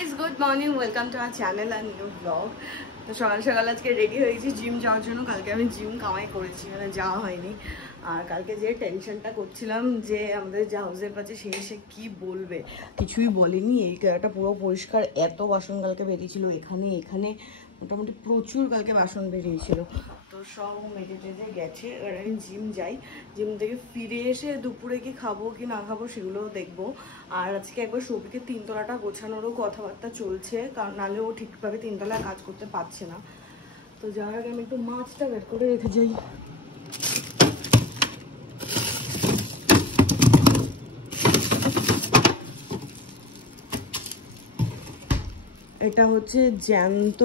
guys, good morning. Welcome to our channel and new vlog. তো সকাল সকাল আজকে রেডি হয়েছি জিম যাওয়ার জন্য। কালকে আমি জিম কামাই করেছি, মানে যাওয়া হয়নি। আর কালকে যে টেনশনটা করছিলাম যে আমাদের যে হাউসের কাছে সে এসে কি বলবে, কিছুই বলেনি। এই জায়গাটা পুরো পরিষ্কার, এত বাসন কালকে বেরিয়েছিল। এখানে মোটামুটি প্রচুর কালকে বাসন বেরিয়েছিল। তো সব মেজে টেজে গেছে। এবার আমি জিম যাই, জিম থেকে ফিরে এসে দুপুরে কি খাবো কি না খাবো সেগুলোও দেখবো। আর আজকে একবার সবিকে তিনতলাটা গোছানোরও কথাবার্তা চলছে, কারণ নাহলে ও ঠিকভাবে তিনতলায় কাজ করতে পারছে না। তো যাওয়ার আগে আমি একটু মাছটা বের করে রেখে যাই। এটা হচ্ছে জ্যান্ত,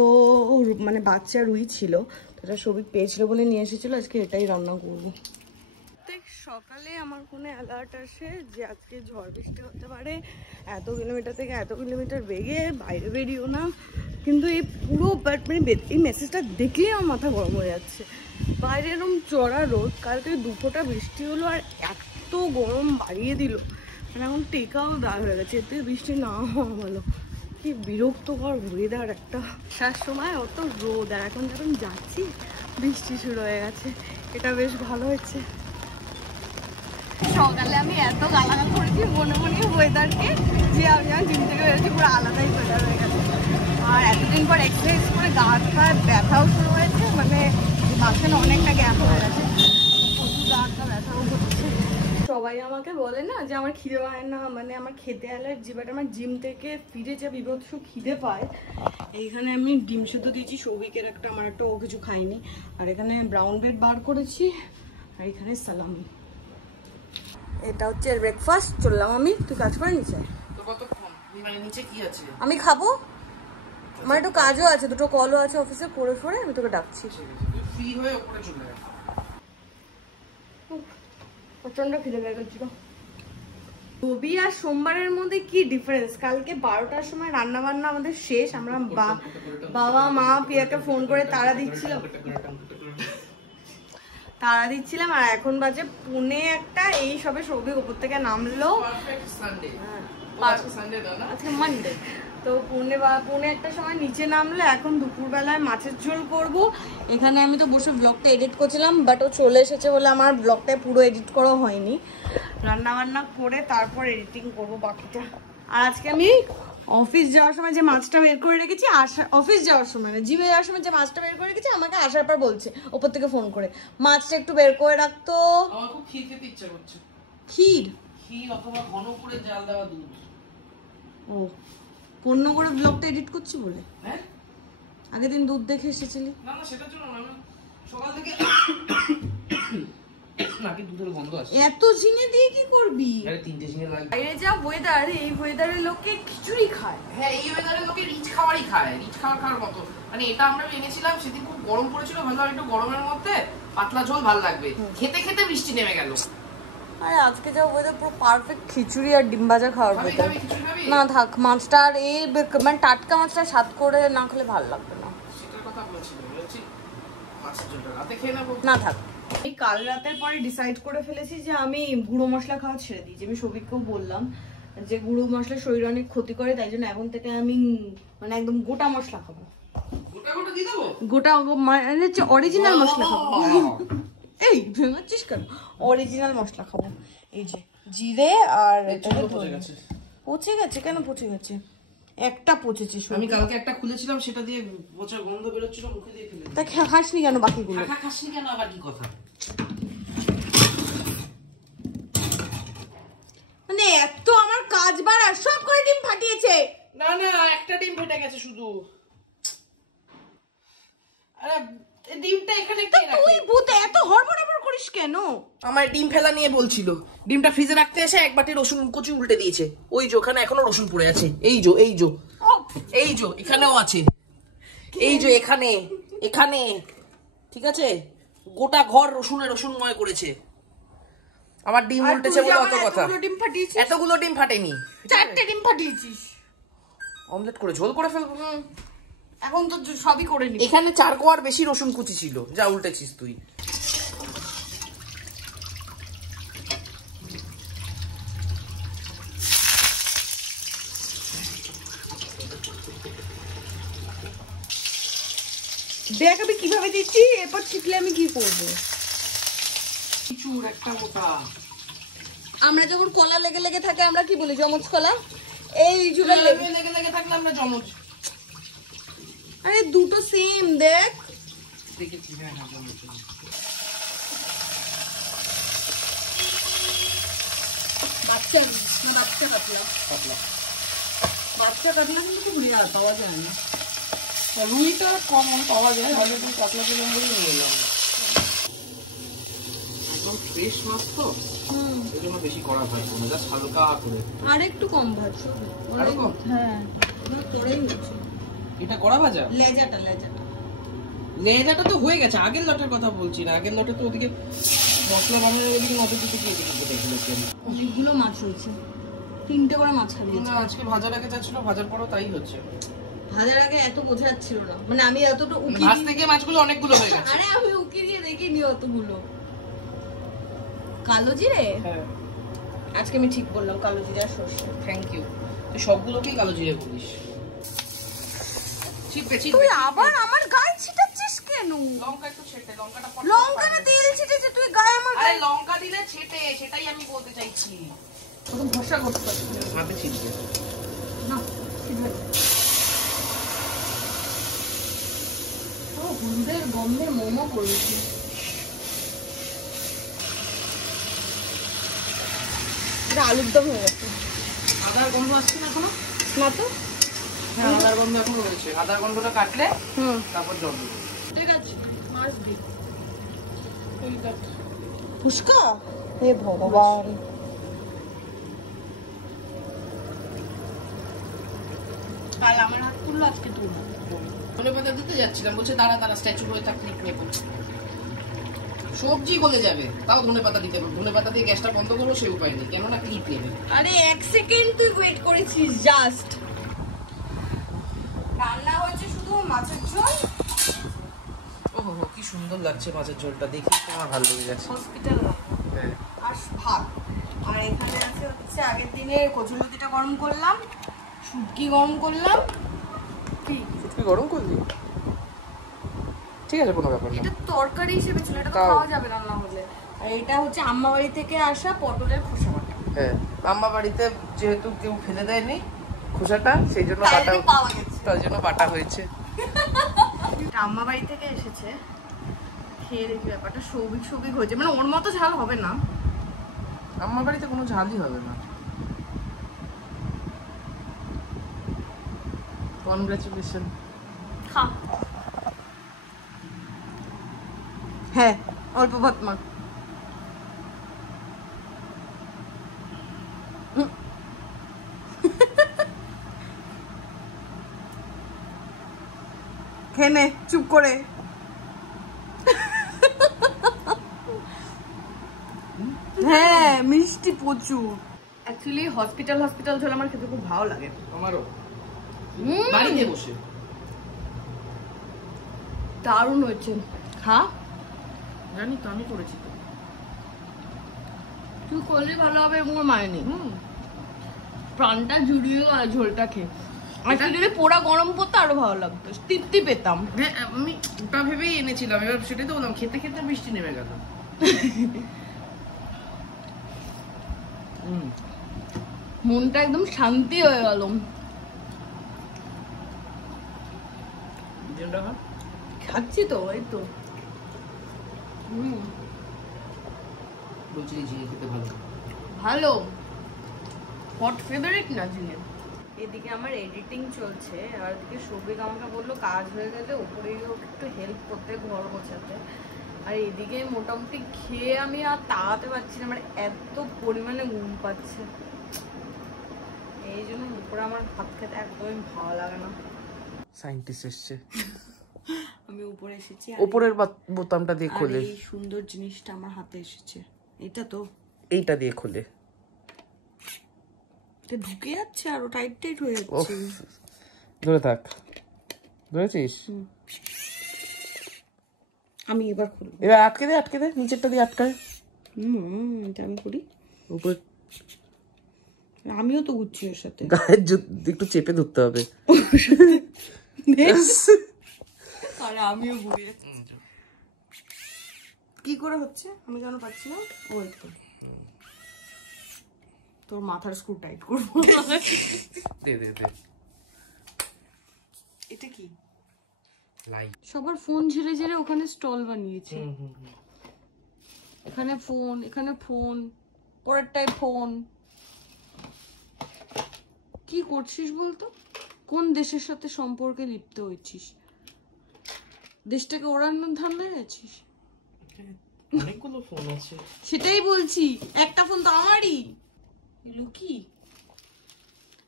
মানে বাচ্চা রুই ছিল, তো এটা সবিক পেয়েছিল বলে নিয়ে এসেছিল। আজকে এটাই রান্না করবো। সকালে আমার ফোনে অ্যালার্ট আসে যে আজকে ঝড় বৃষ্টি হতে পারে, এত কিলোমিটার থেকে এত কিলোমিটার বেগে বাইরে বেরিও না। কিন্তু এই পুরো মানে এই মেসেজটা দেখলেই আমার মাথা গরম হয়ে যাচ্ছে। বাইরে এরকম চড়া রোদ, কালকে দুপুরটা বৃষ্টি হলো আর এত গরম বাড়িয়ে দিল, মানে এখন টেকাও দাঁড় হয়ে গেছে। এতে বৃষ্টি না হওয়া ভালো। কি বিরক্তকর ওয়েদার একটা। আসার সময় অত রোদ, আর এখন যখন যাচ্ছি বৃষ্টি শুরু হয়ে গেছে। এটা বেশ ভালো হয়েছে। সকালে আমি এত গালাগাল করেছি মনে মনে ওয়েদারকে, যে আমি আমার জিম থেকে বেরোচ্ছি পুরো আলাদাই ওয়েদার হয়ে গেছে। আর এতদিন পর এক্সারসাইজ করে গা হাত পায়ে ব্যথাও শুরু হয়েছে, মানে মাঝখানে অনেকটা গ্যাপ হয়ে গেছে, প্রচুর গা হাত পা ব্যথাও হচ্ছে। সবাই আমাকে বলে না যে আমার খিদে পায় না, মানে আমার খেতে অ্যালার্জি, বাট আমার জিম থেকে ফিরে যে বিভৎস খিদে পায়। এইখানে আমি ডিম সেদ্ধ দিয়েছি সৌভিকের একটা, আমার একটা, ও কিছু খাইনি। আর এখানে ব্রাউন ব্রেড বার করেছি, আর এখানে সালামি। এটা হচ্ছে ব্রেকফাস্ট। চললাম আমি, তুই কাজ করে নিচে। আমি খাবো, আমার একটু কাজও আছে, দুটো কলও আছে অফিসে, করে ফোরে আমি তোকে ডাকছি। প্রচন্ড খিদে পেয়ে গেছিল। রবি আর সোমবারের মধ্যে কি ডিফারেন্স? কালকে 12টার সময় রান্না বান্না আমাদের শেষ। আমরা বাবা মা পিয়াকে ফোন করে তাড়া দিচ্ছিলাম, আর এখন বাজে 1:45। এই সবে সবই উপর থেকে নামলো, আজকে মানডে। তো 1:45 সময় নিচে নামলো। এখন দুপুরবেলায় মাছের ঝোল করব। এখানে আমি তো বসে ব্লগটা এডিট করছিলাম, বাট ও চলে এসেছে বলে আমার ব্লগটা পুরো এডিট করা হয়নি। রান্না বান্না করে তারপর এডিটিং করব বাকিটা। আর আজকে আমি অফিস যাওয়ার সময় যে মাছটা বের করে রেখেছি, অফিস যাওয়ার সময় না, জিমে যাওয়ার সময় যে মাছটা বের করে রেখেছি, আমাকে আসার পর বলছে ওপর থেকে ফোন করে মাছটা একটু বের করে রাখতো। আমার খুব ক্ষীর খেতে ইচ্ছা করছে। ক্ষীর অথবা ঘন করে জাল দেওয়া দুধ। ও পূর্ণ করে ব্লগটা এডিট করছি বলে? হ্যাঁ, আগের দিন দুধ দেখে এসেছিলি। না না সেটার জন্য না, সকাল থেকে নাকি দুধের গন্ধ আসে। এত ঝিঙে দিয়ে কি করবি? আরে 3টে ঝিঙে লাগবে। বাইরে যা ওয়েদার, এই ওয়েদারে লোকে খিচুড়ি খায়। হ্যাঁ, এই ওয়েদারে লোকে রিচ খাবারই খায়, রিচ খাওয়ার মতো। মানে এটা আমরা ভেঙেছিলাম সেদিন, খুব গরম পড়েছিল, ভাবলাম একটু গরমের মধ্যে পাতলা ঝোল ভালো লাগবে। খেতে খেতে বৃষ্টি নেমে গেল। আরে আজকে যা ওয়েদার, পুরো পারফেক্ট খিচুড়ি আর ডিম ভাজা খাওয়ার ওয়েদার। না থাক, মাছটা আর এই মানে টাটকা মাছটা স্বাদ করে না খেলে ভালো লাগবে না। সেটার কথা বলছি মাছের ঝোলটা রাতে খেয়ে নেবো। না থাক। এই কাল রাতের পরে ডিসাইড করে ফেলেছি যে আমি গুঁড়ো মশলা খাওয়া ছেড়ে দিয়েছি। আমি সবিককেও বললাম যে গুঁড়ো মশলা শরীর অনেক ক্ষতি করে, তাই জন্য এখন থেকে আমি মানে একদম গোটা মশলা খাবো। গোটা দিয়ে দেবো? গোটা মানে হচ্ছে অরিজিনাল মশলা খাবো। এই ভেঙেছিস কেন? অরিজিনাল মশলা খাবো। এই যে জিরে আর পচে গেছে। কেন পচে গেছে? একটা পচেছে। আমি কালকে একটা খুলেছিলাম, সেটা দিয়ে পচা গন্ধ বেরোচ্ছিল, মুখে দিয়ে ফেলে। তা খাসনি কেন বাকিগুলো? খাসনি কেন আবার কি কথা? মানে এত আমার কাজ বাড়া, সব করে ডিম ফাটিয়েছে। না না, একটা ডিম ফেটে গেছে শুধু। আরে ডিমটা এখানে কে রাখে? তুই ভূত এত হড়বড় করিস কেন? আমার ডিম ফেলা নিয়ে বলছিল। ডিমটা ফ্রিজে রাখতে এসে এক বাটি রসুন কুচি উল্টে দিয়েছে। ওই যে ওখানে এখনো রসুন পড়ে আছে। এই যে এখানেও আছে। এই যে এখানে ঠিক আছে, গোটা ঘর রসুনময় করেছে। আমার ডিম উল্টেছে বলে অত কথা। এতগুলো ডিম ফাটেনি, 4টে ডিম ফাটিয়েছিস। অমলেট করে ঝোল করে ফেলবো। এখন তো সবই করে নি। এখানে 4 কোয়ার বেশি রসুন কুচি ছিল, যা উল্টেছিস তুই। দেখ আমি কিভাবে দিচ্ছি, এরপর ছিটলে আমি কি করবো? চুর একটা মোটা। আমরা যখন কলা লেগে লেগে থাকে আমরা কি বলি? জমজ কলা। এই জুড়ে লেগে লেগে লেগে থাকলে আমরা জমজ। আরে দুটো সেম দেখ। দেখে কি হয় না জমজ। বাচ্চা না বাচ্চা কাটলা? পাতলা। বাচ্চা কাটলা কিন্তু ঘুরে আর পাওয়া যায় না। রুইটা কম পাওয়া যায়, হয়তো তুমি পাতলা পেলাম বলে নিয়ে এলাম। একদম ফ্রেশ মাছ তো, এই জন্য বেশি করা হয় না, জাস্ট হালকা করে। আর একটু কম ভাজছো? আরো কম? হ্যাঁ, করেই হচ্ছে। এটা কড়া ভাজা? লেজাটা লেজাটা তো হয়ে গেছে, আগের লটের কথা বলছি না। আগের লটে তো ওদিকে মশলা বানানোর ওদিকে নজর দিতে গিয়ে দেখেছি। অনেকগুলো মাছ হয়েছে, 3টে করে মাছ হারিয়েছে। না আজকে ভাজার আগে যা ছিল ভাজার পরও তাই হচ্ছে। ভাজার আগে এত বোঝা যাচ্ছিল না, মানে আমি এতটা উকি ভাজ থেকে মাছগুলো অনেকগুলো হয়ে গেছে। আরে আমি উকি দিয়ে দেখিনি অতগুলো। কালো জিরে? হ্যাঁ আজকে আমি ঠিক বললাম, কালো জিরে আর সরষে। Thank you. তুই সবগুলোকেই কালো জিরে বলিস। তুই আবার আমার গায়ে ছিটাচ্ছিস কেন? লঙ্কা একটু ছেটে, লঙ্কাটা লঙ্কা না তেল ছিটেছে, তুই গায়ে আমার আরে লঙ্কা দিলে ছেটে, সেটাই আমি বলতে চাইছি। কত ভরসা করতে পারছিস মাথে ছিটবে না? ঠিক আছে। ও হলুদের গন্ধে মোমো করেছি। এটা আলুর দম হয়ে গেছে। আদার গন্ধ আসছে না এখনো? না তো। হ্যাঁ আদার গন্ধ এখনো রয়েছে। আদার গন্ধটা কাটলে তারপর জল দিবি। ঠিক আছে, মাছ দিই। ফুসকা? হে ভগবান, কাল আমার হাত তুললো, আজকে তুললো। ধনেপাতা দিতে যাচ্ছিলাম, বলছে দাঁড়া তারা স্ট্যাচু হয়ে থাক, ক্লিপ নেবো। সবজি গলে যাবে, তাও ধনেপাতা দিতে হবে। ধনেপাতা দিয়ে গ্যাসটা বন্ধ করবো সে উপায় নেই, কেননা ক্লিপ নেবে। আরে 1 সেকেন্ড তুই ওয়েট করেছিস জাস্ট। রান্না হয়েছে শুধু মাছের ঝোল। ওহো কি সুন্দর লাগছে মাছের ঝোলটা, দেখি আমার ভালো লেগে গেছে। হসপিটাল হ্যাঁ আর ভাত। আর এখানে আছে হচ্ছে আগের দিনের কচুলতিটা গরম করলাম, শুটকি গরম করলাম। কি শুটকি গরম করলি? ঠিক আছে কোনো ব্যাপার না, এটা তরকারি হিসেবে ছিল, এটা তো খাওয়া যাবে রান্না হলে। আর এটা হচ্ছে আম্মা বাড়ি থেকে আসা পটলের খোসা বাটা। হ্যাঁ আম্মা বাড়িতে যেহেতু কেউ ফেলে দেয়নি খোসাটা, সেই জন্য তাই বাটা পাওয়া গেছে, তার জন্য বাটা হয়েছে। আম্মা বাড়ি থেকে এসেছে, খেয়ে দেখি ব্যাপারটা সৌভিক হয়েছে, মানে ওর মতো ঝাল হবে না। আম্মা বাড়িতে কোনো ঝালই হবে না। কনগ্রাচুলেশন। খা। হ্যাঁ অল্প ভাত মা। খেয়ে নে চুপ করে। হ্যাঁ মিষ্টি প্রচুর। অ্যাকচুয়ালি হসপিটাল ঝোল আমার খেতে খুব ভালো লাগে। আমারও বাড়িতে বসে দারুণ হয়েছে। খা। জানি তো, আমি করেছি তো। তুই করলে ভালো হবে, এবং মানে নেই। প্রাণটা জুড়িয়ে গেল ঝোলটা খেয়ে। আজকে যদি পোড়া গরম পড়তো আরো ভালো লাগতো, তৃপ্তি পেতাম। হ্যাঁ আমি ওটা ভেবেই এনেছিলাম, এবার সেটাই তো বললাম, খেতে খেতে বৃষ্টি নেমে গেল। মনটা একদম শান্তি হয়ে গেল। খাচ্ছি তো, এই তো। বলছি ঝিঙে খেতে ভালো। ভালো, হট ফেভারিট না ঝিঙে। এদিকে আমার এডিটিং চলছে, আর এদিকে সৌভিক আমাকে বললো কাজ হয়ে গেলে উপরে একটু হেল্প করতে, ঘর গোছাতে। আর এদিকে মোটামুটি খেয়ে আমি আর তাড়াতে পারছি না, মানে এত পরিমাণে ঘুম পাচ্ছে। এই জন্য উপরে আমার ভাত খেতে একদমই ভালো লাগে না। সায়েন্টিস্ট এসছে। আমি উপরে এসেছি, উপরের বোতামটা দিয়ে খোলে। এই সুন্দর জিনিসটা আমার হাতে এসেছে। এটা তো এইটা দিয়ে খোলে, এটা ঢুকে যাচ্ছে আর টাইট হয়ে যাচ্ছে। ধরে থাক, ধরেছিস? আমি এবার খুলবো। এবার আটকে দে নিচেরটা দিয়ে আটকায়। এটা আমি করি। উপরে আমিও তো ঘুরছি ওর সাথে। গায়ের একটু চেপে ধরতে হবে। আরে আমিও বুড়ি কি করে হচ্ছে আমি কেন পাচ্ছি না ওই তো তোর মাথার স্ক্রু টাইট করবো দে দে দে এটা কি লাইট সবার ফোন ঝেড়ে ঝেড়ে ওখানে স্টল বানিয়েছে এখানে ফোন পরেরটায় ফোন কি করছিস বলতো কোন দেশের সাথে সম্পর্কে লিপ্ত হয়েছিস দেশটাকে ওড়ানোর ধান্দায় আছিস অনেকগুলো ফোন আছে সেটাই বলছি একটা ফোন তো আমারই কি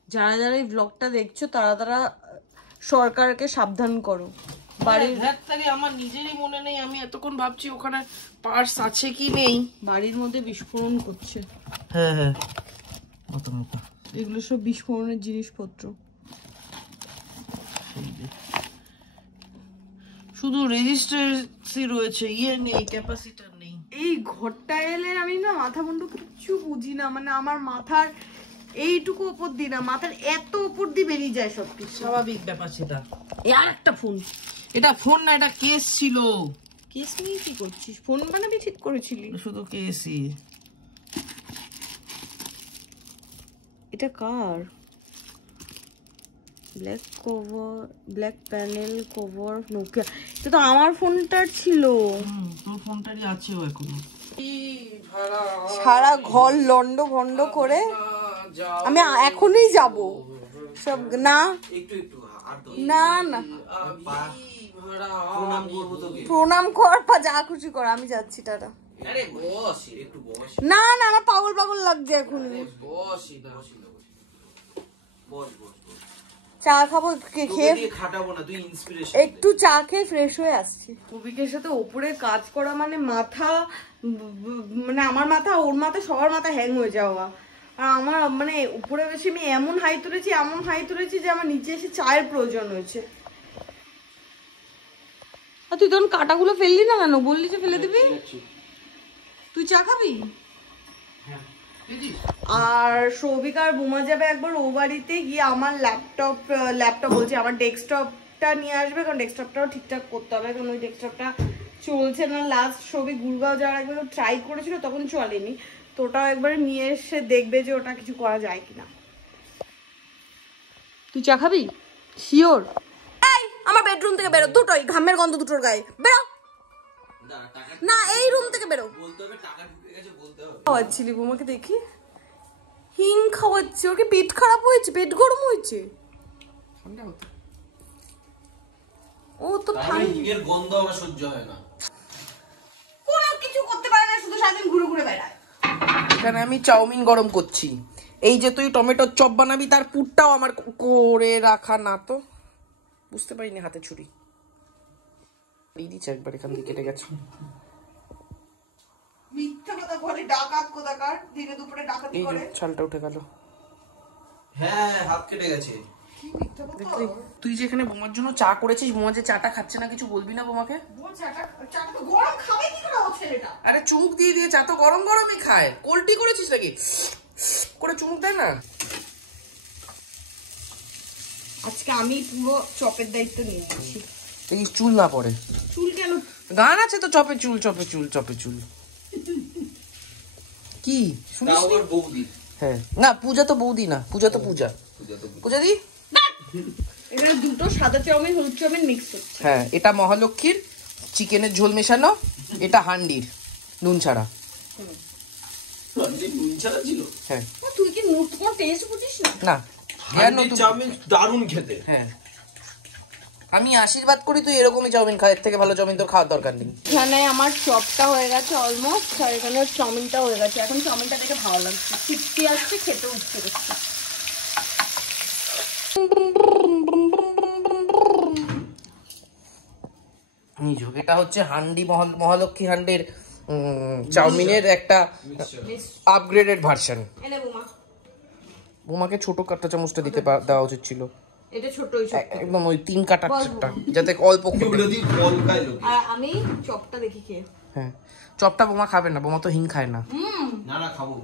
যারা যারা এই ব্লগটা দেখছো তারা সরকারকে সাবধান করো বাড়ির আমার নিজেরই মনে নেই আমি এতক্ষণ ভাবছি ওখানে পার্স আছে কি নেই বাড়ির মধ্যে বিস্ফোরণ করছে হ্যাঁ হ্যাঁ এগুলো সব বিস্ফোরণের জিনিসপত্র শুধু রেজিস্ট্রেসি রয়েছে ইয়ে নেই ক্যাপাসিটর নেই এই ঘরটা এলে আমি না মাথা মুন্ডু কিচ্ছু বুঝি না মানে আমার মাথার এইটুকু উপর দিয়ে না মাথার এত উপর দিয়ে বেরিয়ে যায় সবকিছু স্বাভাবিক ব্যাপার সেটা আর একটা ফোন এটা ফোন না এটা কেস ছিল কেস নিয়ে কি করছিস ফোন বানাবি ঠিক করেছিলি শুধু কেসই এটা কার black cover black panel cover Nokia এটা তো আমার ফোনটার ছিল তোর ফোনটারই আছেও এখনো সারা ঘর লন্ড ভন্ড করে আমি এখনই যাব সব না না না প্রণাম কর বা যা খুশি কর আমি যাচ্ছি টাটা না না আমার পাগল পাগল লাগছে এখনই চা খাবো খেয়ে একটু চা খেয়ে ফ্রেশ হয়ে আসছি কবিকের সাথে ওপরে কাজ করা মানে মাথা মানে আমার মাথা ওর মাথা সবার মাথা হ্যাং হয়ে যাওয়া আর আমার মানে উপরে বেশি আমি এমন হাই তুলেছি যে আমার নিচে এসে চায়ের প্রয়োজন হয়েছে আর তুই তখন কাটাগুলো ফেললি না কেন বললি যে ফেলে দিবি তুই চা খাবি আর সৌভিক আর বোমা যাবে একবার ও বাড়িতে গিয়ে আমার ল্যাপটপ বলছি আমার ডেস্কটপটা নিয়ে আসবে কারণ ডেস্কটপটাও ঠিকঠাক করতে হবে কারণ ওই ডেস্কটপটা চলছে না লাস্ট সৌভিক গুরগাঁও যাওয়ার একবার ট্রাই করেছিল তখন চলেনি তো ওটাও একবার নিয়ে এসে দেখবে যে ওটা কিছু করা যায় কিনা তুই চা খাবি শিওর এই আমার বেডরুম থেকে বেরো দুটোই ঘামের গন্ধ দুটোর গায়ে বেরো না এই রুম থেকে বেরো খাওয়াচ্ছিলি বোমাকে দেখি হিং খাওয়াচ্ছে ওর কি পেট খারাপ হয়েছে পেট গরম হয়েছে ও তো হিঙের গন্ধ আমার সহ্য হয় না কোনো কিছু করতে পারে না শুধু সারাদিন ঘুরে ঘুরে বেড়ায় এখানে আমি চাউমিন গরম করছি এই যে তুই টমেটোর চপ বানাবি তার পুরটাও আমার করে রাখা না তো বুঝতে পারিনি হাতে ছুরি দিচ্ছে একবার এখান থেকে কেটে গেছে মিথ্যা কথা বলে ডাকাত কোথাকার দিনে দুপুরে ডাকাতি করে ছালটা উঠে গেল হ্যাঁ হাত কেটে গেছে তুই যে এখানে বোমার জন্য চা করেছিস বোমা যে চাটা খাচ্ছে না কিছু বলবি না বোমাকে আরে চুমুক দিয়ে দিয়ে চা তো গরম গরমই খায় কোল্টি করেছিস নাকি করে চুমুক দেয় না আজকে আমি পুরো চপের দায়িত্ব নিয়ে নিচ্ছি এই চুল না পড়ে চুল কেন গান আছে তো চপে চুল চপে চুল চপে চুল কি শুনিস বৌদি হ্যাঁ না পূজা তো বৌদি না পূজা তো পূজা পূজা দি এখানে দুটো সাদা চাউমিন হলুদ চাউমিন মিক্স হচ্ছে হ্যাঁ এটা মহালক্ষ্মীর চিকেনের ঝোল মেশানো এটা হান্ডির নুন ছাড়া নুন ছাড়া ছিল হ্যাঁ তুই কি কোনো টেস্ট বুঝিস না না হান্ডির চাউমিন দারুণ খেতে হ্যাঁ আমি আশীর্বাদ করি তুই এরকমই চাউমিন খা এর থেকে ভালো চাউমিন তোর খাওয়ার দরকার নেই এখানে আমার চপটা হয়ে গেছে অলমোস্ট আর এখানে চাউমিনটা হয়ে গেছে এখন চাউমিনটা দেখে ভালো লাগছে তৃপ্তি আসছে খেতে উঠছে দেখতে এটা হচ্ছে হান্ডি মহালক্ষ্মী হান্ডির চাউমিনের একটা আপগ্রেডেড ভার্সন বোমাকে ছোট কাটা চামচটা দিতে দেওয়া উচিত ছিল এটা ছোট একদম ওই 3 কাটার যাতে অল্প আমি চপটা দেখি খেয়ে হ্যাঁ চপটা বোমা খাবে না বোমা তো হিং খায় না না না খাবো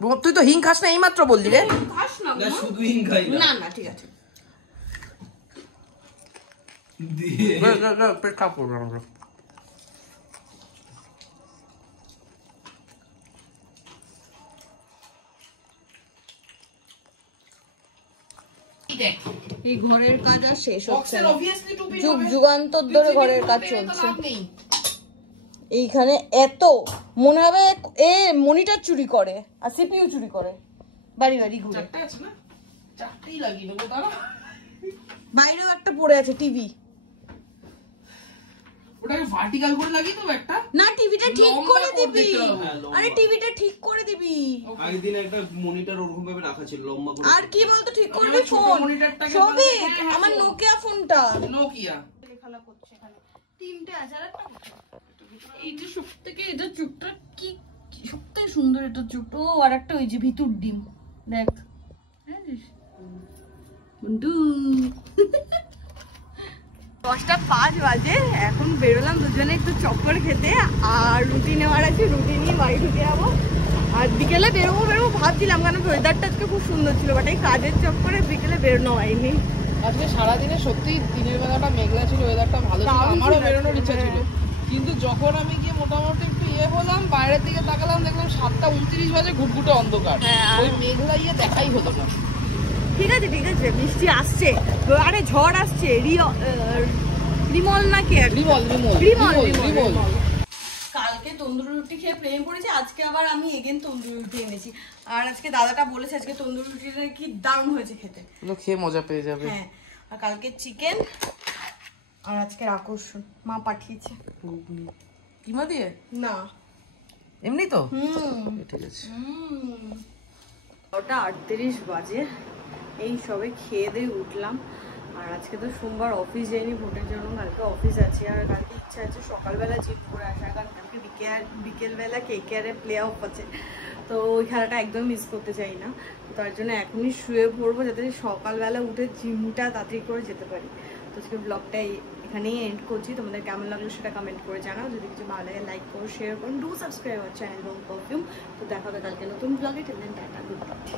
বোমা তুই তো হিং খাস না এইমাত্র বললি রে খাস না না শুধু হিং খাই না না ঠিক আছে পেট খারাপ করবে না। এই ঘরের কাজ আর শেষ হচ্ছে বক্সের না। obviously টুপি যুগ হবে। যুগান্তর ধরে তুই ঘরের কাজ টিভি চলছে। লাভ নেই। এইখানে এত মনে হবে এ মনিটর চুরি করে আর সিপিইউ চুরি করে বাড়ি বাড়ি ঘুরে। চারটে আছে না? চারটেই লাগিয়ে নেবো দাঁড়া। বাইরেও একটা পড়ে আছে টিভি। ওটাকে ভার্টিক্যাল করে লাগিয়ে দেবো একটা। না টিভিটা ঠিক লম্বা করে করে দিবি। দিতে হবে। হ্যাঁ, লম্বা। আরে টিভিটা ঠিক করে দিবি। আগের দিন একটা মনিটর ওরকম ভাবে রাখা ছিল লম্বা করে। আর কি বলতো ঠিক করবি আমার ছোট ফোন মনিটরটাকে সবিক বলতে- হ্যাঁ, আমার ফোন। নোকিয়া ফোনটা নোকিয়া। খেলা করছে এখানে তিনটে আছে আর একটা এইটা সব থেকে এটা চুপটা কি সবথেকে সুন্দর এটা চুপটা ও আর একটা ওই যে ভিতর ডিম দেখ বন্ধু 10:05 বাজে এখন বেরোলাম দুজনে একটু চক্কর খেতে আর রুটি নেওয়ার আছে রুটি নিয়ে বাড়ি ঢুকে যাবো আর বিকেলে বেরোবো ভাবছিলাম কারণ ওয়েদারটা আজকে খুব সুন্দর ছিল বাট এই কাজের চক্করে বিকেলে বেরোনো হয়নি। আজকে সারাদিনে সত্যি দিনের বেলাটা মেঘলা ছিল, ওয়েদারটা ভালো ছিল, দারুণ আমারও ছিল, বেরোনোর ইচ্ছা ছিল। হ্যাঁ। কিন্তু যখন আমি গিয়ে মোটামুটি একটু হলাম বাইরের দিকে তাকালাম দেখলাম 7:29 বাজে ঘুটঘুটে অন্ধকার। হ্যাঁ। ওই মেঘলা দেখাই হলো না। ঠিক আছে বৃষ্টি আসছে আরে ঝড় আসছে রিমল না কি রিমল কালকে তন্দুরি রুটি খেয়ে প্রেমে পড়েছি আজকে আবার আমি এগেন তন্দুরি রুটি এনেছি আর আজকে দাদাটা বলেছে আজকে তন্দুরি রুটিটা কি দারুণ হয়েছে খেতে। খেয়ে মজা পেয়ে যাবে। হ্যাঁ আর কালকে চিকেন আর আজকে আকর্ষণ মা পাঠিয়েছে। কিমা দিয়ে না এমনি তো ঠিক আছে। 9:38 বাজে এই সবে খেয়ে দিয়ে উঠলাম আর আজকে তো সোমবার অফিস যাইনি ভোটের জন্য কালকে অফিস আছে আর কালকে ইচ্ছা আছে সকালবেলা জিম করে আসার কারণ কালকে বিকেলবেলা কেকেআরে প্লে অফ আছে তো ওই খেলাটা একদম মিস করতে চাই না তার জন্য এখনই শুয়ে পড়বো যাতে সকালবেলা উঠে জিমটা তাড়াতাড়ি করে যেতে পারি। তো আজকে ব্লগটা এখানেই এন্ড করছি তোমাদের কেমন লাগলো সেটা কমেন্ট করে জানাও যদি কিছু ভালো লাগে লাইক করো শেয়ার করুন ডু সাবস্ক্রাইব আমার চ্যানেল এবং পারফিউম। তো দেখা হবে কালকে নতুন ব্লগে টাটা গুড নাইট।